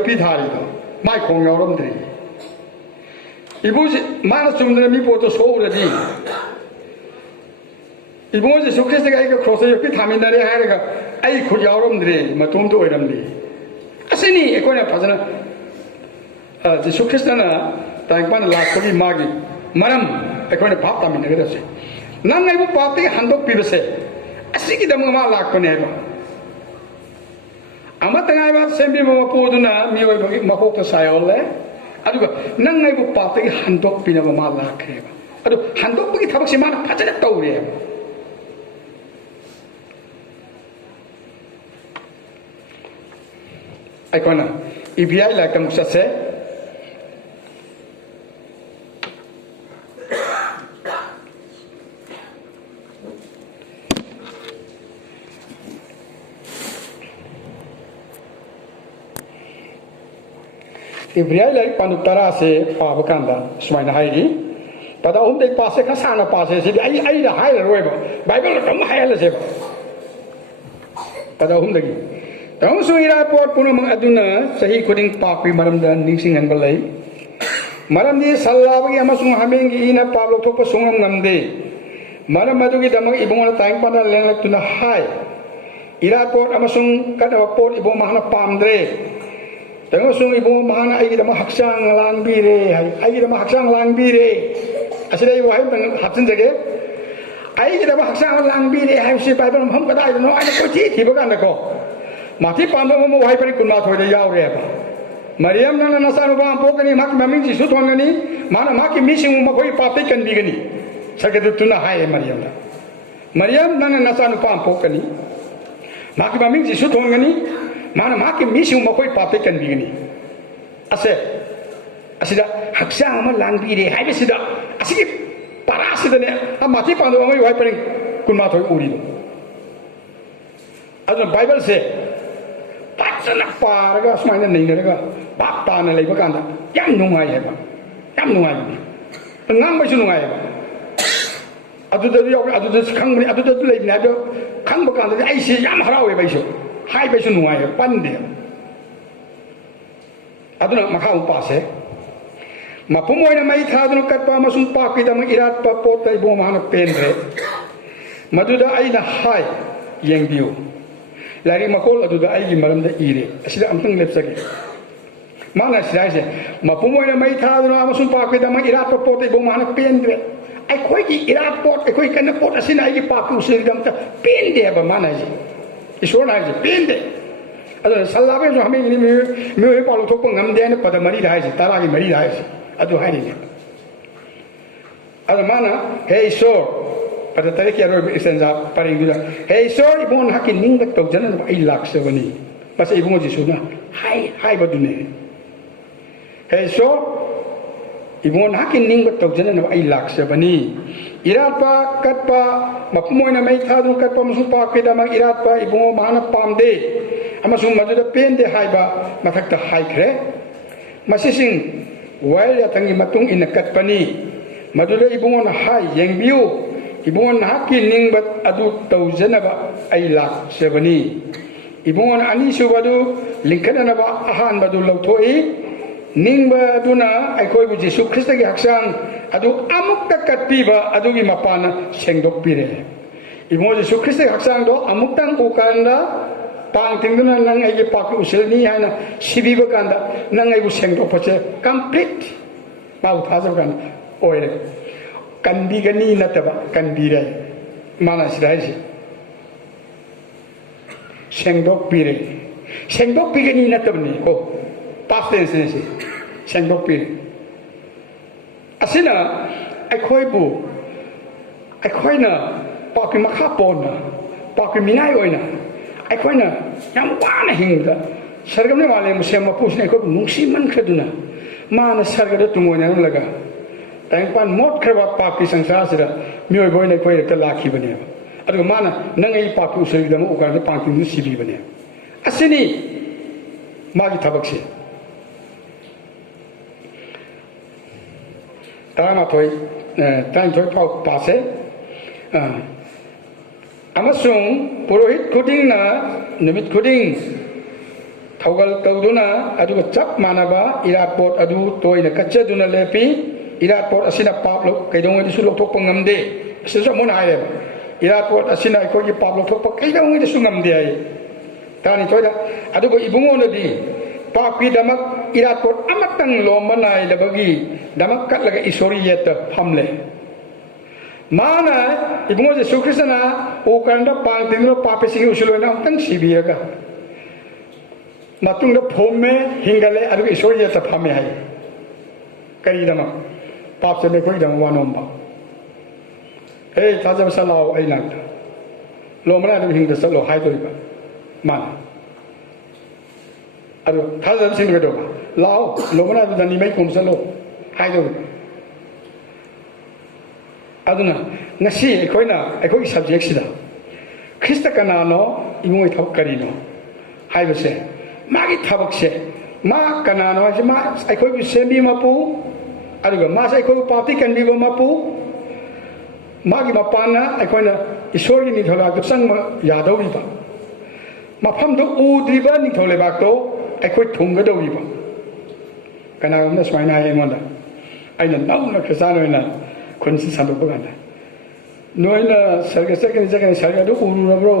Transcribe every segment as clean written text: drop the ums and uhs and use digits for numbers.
피다리도 마이 공여름들이 이보지 마나 좀들 미보도 소우라지 이보지 소케스가 이거 크로스 옆에 담인다리 하니까 아이 그 여름들이 뭐 돈도 오이람들이 아시니 이거는 봐서는 저 소케스나 당pan 라코기 마기 마람 이거는 밥 담인다 그랬어 난 이거 밥이 한독 비르세 아시기 때문에 막 라코네 봐 아마 당아이바 셈비 뭐 보드나 미오이 마포트 사이올레 아두가 낭나이고 빠뜨기 한독 비나고 말라 그래봐 아두 한독 비기 타박시 많아 파자라 떠오래 아이코나 이비아이 라이까 무사세 Ibrahim lagi panutara se pabakanda sumaina hairi pada umdek pase kasana pase se ai dah hai la roiba bible kam hai la se pada umdegi tang suira pot puno mang aduna sahi kuding pakwi maram dan ningsingan balai maram di sallabagi amasung hamengi ina pablo thokpa sungam ngamde maram madugi damang ibong tang pada lenglak tuna hai ira pot amasung kada pot ibong mahana pamdre Tengok sung ibu mana ayi dama haksang lang bire, ayi dama haksang lang bire. Asyik ibu ayi tengok hatsen jaga. Ayi dama haksang lang bire, ayi si pai pun ham kata itu no ayi kuci tiba kan deko. Mati pandang mu ayi peri kunma thoi jauh reba. Mariam nana nasan ubah pokani mak maming Jisu tuan gani, mana mak missing mu koi papi kan bigani. Sakit itu na hai Mariam na. Mariam nana nasan ubah pokani, mak maming Jisu tuan gani. Mana makin misi umakoi papekan begini, asida haksang amal langbi deh, hai besida, asik parah sida ni, mati pandu amai wai paling kunma thoi uri. Adun Bible se, pacanak paraga semuanya nengerga, bapa nalai bakanda, yang nungai heba, yang nungai ni, ngam baca nungai heba. Adu dah sekarang ni, adu dah lagi ni ada, kang bakanda, aisi yang harau heba isu. Hai besu nuai pandai. Aduna makau pase. Mapumoi na mai thadun katpa masum pa kita mengirat pa pot tai bom mana pendre. Maduda ai na hai yang biu. Lari makol aduda ai malam da ire. Asida ampang lepsagi. Mana sida se. Mapumoi na mai thadun masum pa kita mengirat pa pot tai bom mana pendre. Ai koi ki irat pot, ai koi kana pot asina ai pa ku sirgam ta pendre ba mana ji. Isor na ji pinde adu sallabe jo hame ni me palu thok ngam de ne pada mari dai ji tara gi mari dai ji adu hai ni adu mana he isor pada tare ki aro isenja paring dula he isor ibon hakin ning bat tok jana ai lak se bani pas ibon ji suna hai badune he isor ibon hakin ning bat tok jana ai lak se bani Irat katpa mapumoy na may thadun katpa masupa kita mang irat pa ibungo mana pamde amasung maduda pende hai ba matakta hai kre masising while yatangi matung inakat pani maduda ibungo na hai yang biu ibungo na hakin ning bat adu tauzana ba ay lak sebani ibungo na ani subadu lingkana na ba ahan badu lautoi ning ba aduna ay koy bu Jisu Krista gi haksang adu amuk takat piba adu gi mapana sengdok pire imo Jisu Krista haksang do amuk tang ukanda tang tingduna nang ay pak usil ni hana sibiba kanda nang ay bu sengdok pache complete mau thazab kan oire kandi gani nataba kandire mana sirai si sengdok pire sengdok pigani natabni ko past tense ni si sengdok pire asina ai khoi na paki makha pona paki minai oina ai khoi na yam wana hingda sargam ne wale musem mapus ne ko nungsi man khaduna mana sarga da tungona laga tangpan mot khaba paki sangsara sira mioi boy ne khoi ta lakhi bane adu mana nangai paki usai da mo ukar da paki nu sibi bane asini magi thabak se Tama toy, tang toy pau pase. Amasung purohit kuding na numit kuding थौगल तौदुना अदुगा चप मानबा इरापोट अदु तोयना कच्चदुना लेपी इरापोट असिना पाप लो कैदोंगदिसु लोथोकप ngamde Sissu मोन हायरे इरापोट असिना अखोगी पाप लोथोकप कैदोंगदिसु ngamde हाय तानि तोयदा अदुगा इबुंगोनदि पापी दमक इरापोट अमतंग लोमनाय लबगी दमक कटलगा इसोरी येत फमले माना इबुंगो जेसु क्रिस्टना ओकंडा पांगतिनो पापेसिंग उसुलोना अमतंग सिबिरगा मतुंग फोमे हिंगले अदुगा इसोरी येत फमे हाय करीदमा पाप से कोई दम वानोंबा हे थाजब सलाव आई नाक लोमना दम हिंग दसलो हाय दोइबा मान अदु थाजब सिन गदो लाव लोमना दनि मै कुम सलो हाय दोइबा अदुना ngasi aikoina aikoi subject sida krista kanano imoi thab karino haibase magi thabak se ma kanano je ma aikoi bi sembi mapu aduga ma sai aikoi pati kan bi mapu magi mapana aikoina isori ni thola du sang ma yadau bi ba mafam do udriba ni thole ba to aikoi thungga do bi ba kanano na swaina ye monda aina nau na khasano na konsi sandu ba ganda noina sarga sarga do uru bro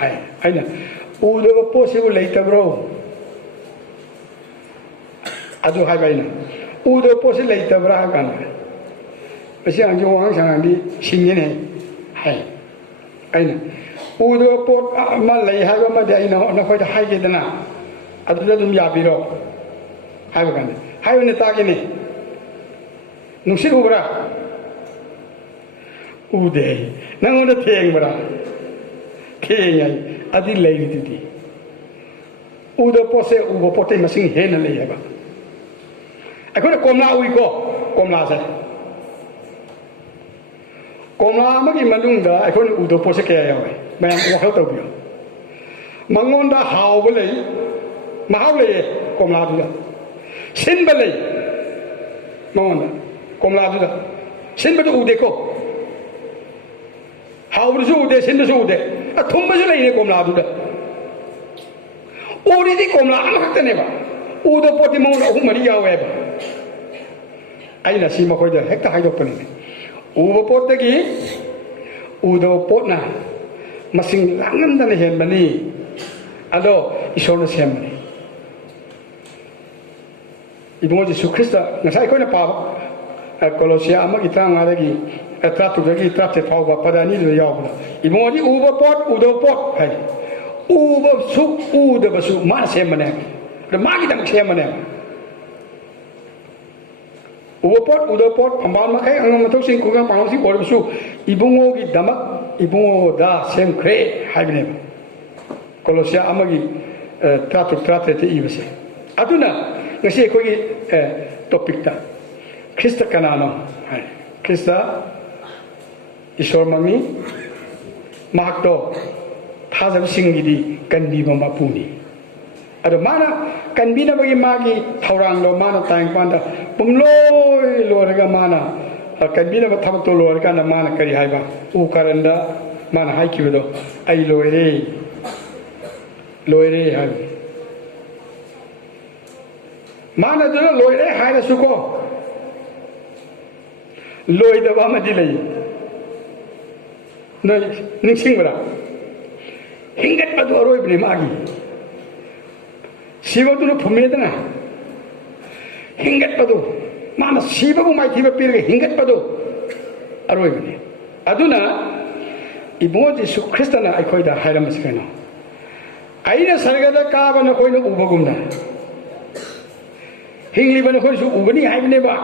hai aina udo ba possible later bro adu hai baina udo possible later bra kan pasi ang jo ang sang di singye ne hai aina udo pot ma lai hai ba ma dai na na khoi da hai ge dana adu da dum ya bi ro hai ba kan hai ne ta ge ne nusit ubra ude nangoda theng bara kheyai adi lei didi udo pose ubo pote masing hena lei haba akona komla ui ko komla sa komla magi malungda akona udo pose kaya yawe mayam ko hau tawbiyo mangonda haw balei mahaw lei komla du sin balei mangonda komla du sin badu ude ko how do they send us over there? A Tumbazula in a comlada. Already comla, I'm never. Udo Potimon of Maria Web. I na see my hector hide opening. Udo Potagi Udo Potna. Massing Langan than him, Mani. Ado is on the same. It was Jisu Christa, Nasai Papa, Colossia, Magitang Adagi. Trato de tratte pauva padani de yawla imodi uba pot udo pot hai uba su uda basu ma semane de magi dam semane uba pot udo pot ambal ma kai angam thok sing kuga pang si bor basu ibungo gi damak ibungo da sem kre hai bine kolosia amagi tratte te ibase aduna ngasi ko gi topic ta krista kanano hai krista Isor mami makto thazab singgidi kanbi mama puni ado mana kanbi na bagi magi thaurang lo mana tang panda pumloi loraga mana kanbi na thabak to loraga na mana kari haiba u karanda mana hai kido ai loire hai mana do loire hai na suko loi da ba ma dilai no ningsing bara hingat padu aroi bri magi siwa tu no phumedana hingat padu mana siwa bu mai thiba pirge hingat padu aroi bri aduna ibungo Jisu Kristana aikoi da hairam sikano aina sargada ka bana koi no ubagumna hingli bana koi su ubani haibne ba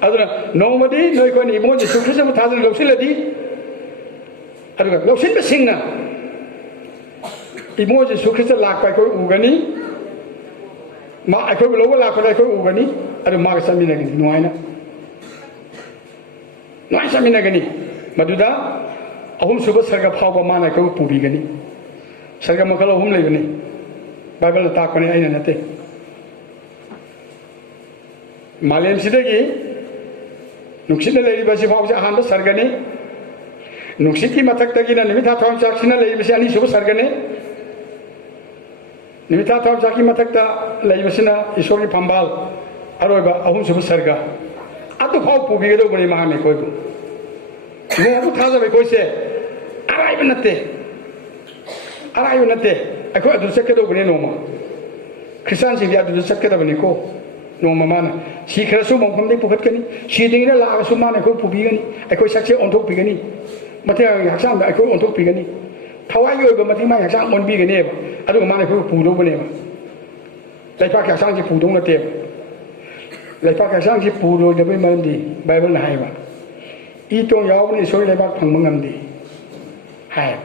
aduna nomadi noi koi ibungo Jisu Kristana thazan losiladi aduga losin ba singna imo Jisu Krista lak pai koi ugani ma ai koi lo lak pai koi ugani adu ma ga samina gani noina samina gani maduda ahum suba sarga phawba mana koi pubi gani sarga makalo ahum le gani bible ta kone aina nate malem sidagi nuksina le riba si phawja handa sargani Nuksiti matak tagi na nimit hatham chaksina lai bisi ani suba sargane Nimita Tam Saki Matakta, Laivasina, Isori Pambal, Aroba, Ahum Sarga. At the Pope will be over in Mahame Koibu. No Taza Koise, Arrivanate. Arrivanate. I got to second over in Noma. Christians in the other second of Nico. No mamana. She Krasum from the Pukani. She didn't allow Sumana go to Pigani. I could such on top Pigani. Material Hasan, I go on top Pigani. How are you about Matima Hasan on Big neighbor? I don't mind who put over neighbor. Like Pakistan put on the table. Like Pakistan put over the women, the Bible Hiva. Eat on your own is so like Pangandi. Hi.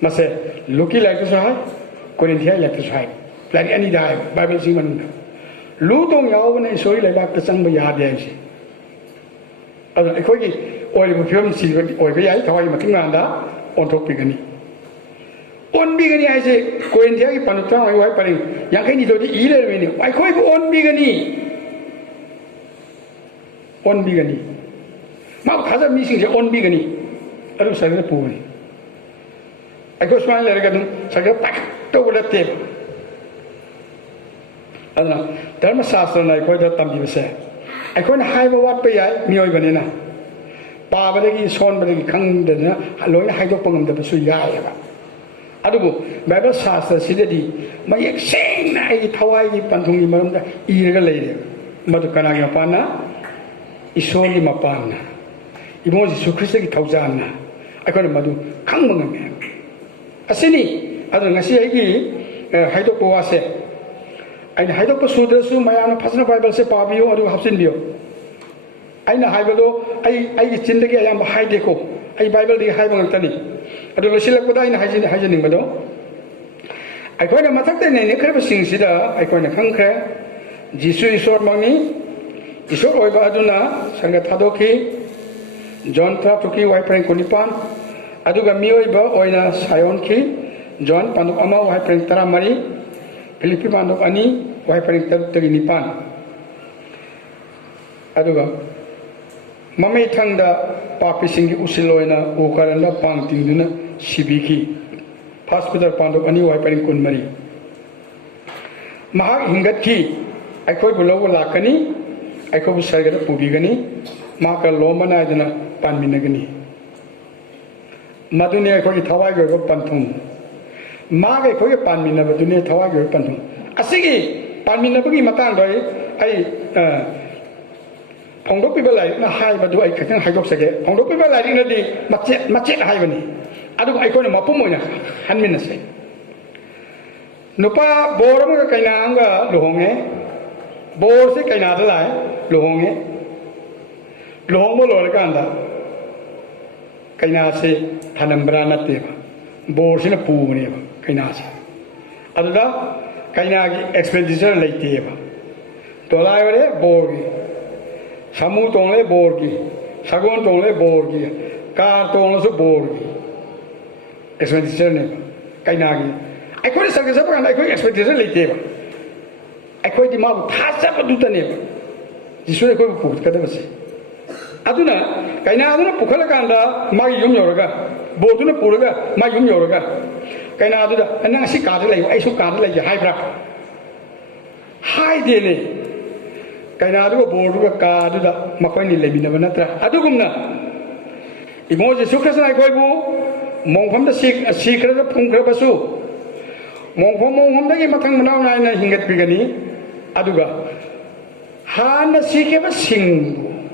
Must say, looking like this high, couldn't hear like this high. Like any dive, Bible Simon. Luton Yawan is so like the sun by Yardage. I call it oil of film silver or Via, Toy Matimanda on top Pigani. On Bigani, I say, Coindia, Panutang, my wife, Yankani to the either meaning. I call it on Bigani. On Bigani. Mount has a missing the on Bigani. I don't say the pool. I go smile like a back over the table. I don't know. Dharma Sastra, I quite a thumb you say. I couldn't hide what pay me or banana. Babaki, son, but he can't alone hide up on the Suya. Adubu, Bible Sastra, Sidadi, my exchange, I Hawaii, Pantuni Manda, irrelated. Matukananga Pana, Isoli Mapana. Emoji Sukrisaki Tauzana. I couldn't Madu, come Asini, I don't know, see, Hydopose. I hide up a sudasu, my own personal Bible say Pabio or Hapsindio. I know Hibado, I think I am Hideko, I Bible the Hibantani. I don't select what I hygienic Mado. I call a Mataka and a crab sing Sida, I call a conquer, Jisu is short money, Isor Aduna, Sangatadoki, John Tratuki, Wipering Kunipan, Aduga Mioiba, Oina Sionki, John Panama, Wipering Taramari. Philippine of Ani, Wipering Nipan. Aduga Mame Tanga, Papi Singh Usiloina, Ukaranda, Panting, Shibiki, Hospital Pand of Ani, Wipering Kunmari. Maha Hingati, I call below Lakani, I call Saga Pubigani, Maka Lomana, Panminagani. Maduni, I call it Hawaii of Pantum. Maga ko yung panmin na ba dunia tawag yung pantum. Asige panmin na bagi matang doy ay pangdok pibalay na hay ba do ay kakang haygok sage pangdok pibalay na di macet hay ba ni adu ay ko na mapumo na hanmin na say nupa bor mo kay na nga luhonge bor se kay na dalay luhonge luhong mo lo ka anda kay na se hanambra na te bor se na pu ni ba Kainasa. Aduda, Kainagi expenditure laiteva. Dolai borgi. Samu tongle borgi. Sagon tongle borgi. Car tongle so borgi. Expenditure neva. Kainagi. I could say something I could expenditure laiteva. I could demand Tasa Paduta neva. This way I could put Kadavasi. Aduna, Kainaduna Pukalakanda, my yum yoga. Botuna Puraga, my yum yoga. Kainada, and now she can't lay, I should can't lay high bra. High daily. Kainado board card, Makoni Levinavana, Adugumna. Emoji Sukas and I go, Mong from the secret of Punkrabasu. Mong from the Matamana and Hingat Pigani, Aduga. Hana Sikeva Singh.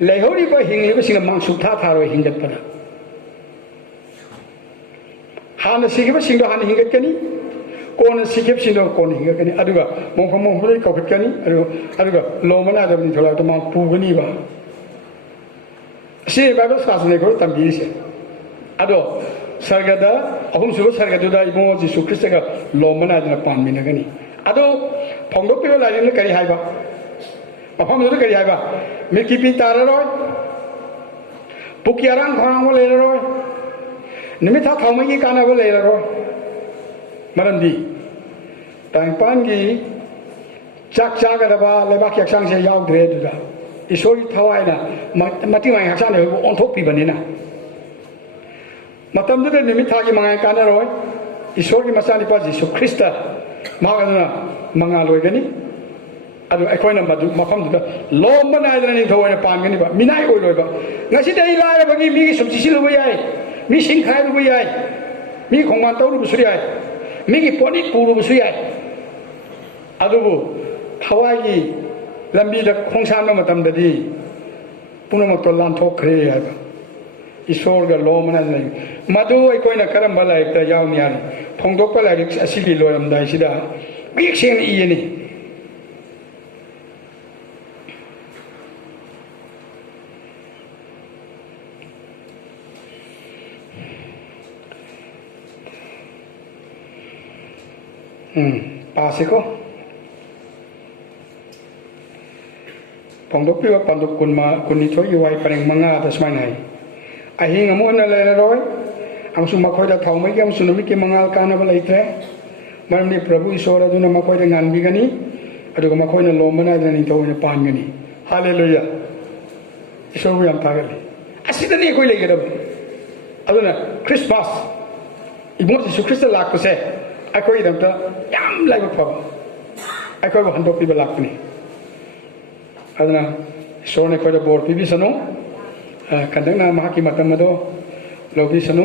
Lehori by Hingi was in a Mansutata or Hingat. Hana Sikip Singh Han Hingakani, Kona Sikip Singh Kona Hingakani, Aduga, Monkamon Kokani, Aduga, Lomana of the Mount Puganiva. See Bible Class and they go Tambisi. Ado, Sargada, Ahumsu Sargada, Jisu Christaka, Lomana and upon Minagani. Ado, Pongo people are in the Karihaiba. Upon the Karihaiba, Mikipi Tararoy, Pukiaran Kwango Leroy. Nimita Tomaki Kanava later, Marandi. Tangpangi, Jack Jagadaba, Lebaki Aksang Yaw Greda. Isori Tawaina, Matima Hasan on top Pibanina. Matam the Nimitaki Mangakanaroi, ईश्वर की मचानिपा जीसु Christ मागना मंगा लोगनी अदु अखोइना मदु मफमदुदा लोम बनाइदना निथोयना पानगनिबा मिनाय ओइलोइबा ngasi dai la bagi mi subsi silu yai mi sing khai bu yai mi khongman tau bu suri yai mi ki poni puru bu suri yai adu bu thawai gi lambi da khongsan no matam da di punamak to lan thok khre yai ba ईश्वर का लो मना नहीं मधु कोई ना करम भला एक तो जाओ नहीं आने फोंदोक पर लाइक असीबी लो हम दाई सीधा बीक सेंग ये नहीं पासे को फोंदोक भी वक्त पंदोक कुन्नी थोड़ी युवाई परेंग मंगा तो स्माइन है अहिंग अमुन लेरोय अमसु मखोयदा थाउमै के अमसु नमि के मंगाल कानब लैथ्रे मरमनि प्रभु ईश्वर अदुना मखोयदा गानबिगनी अदुगा मखोयना लोमना जनि तोयना पानगनी हालेलुया ईश्वर बु याम थागले असिदनि कोइ लेगदब अदुना क्रिसमस इबो जीसु ख्रिस्ट लाकसे अखोय दमता याम लाइबक फब अखोय बु हंदोक पिबा लाकनी अदुना ईश्वर ने खोयदा बोर पिबिसनो कंदना महाकी मतम मदो लोबी सनु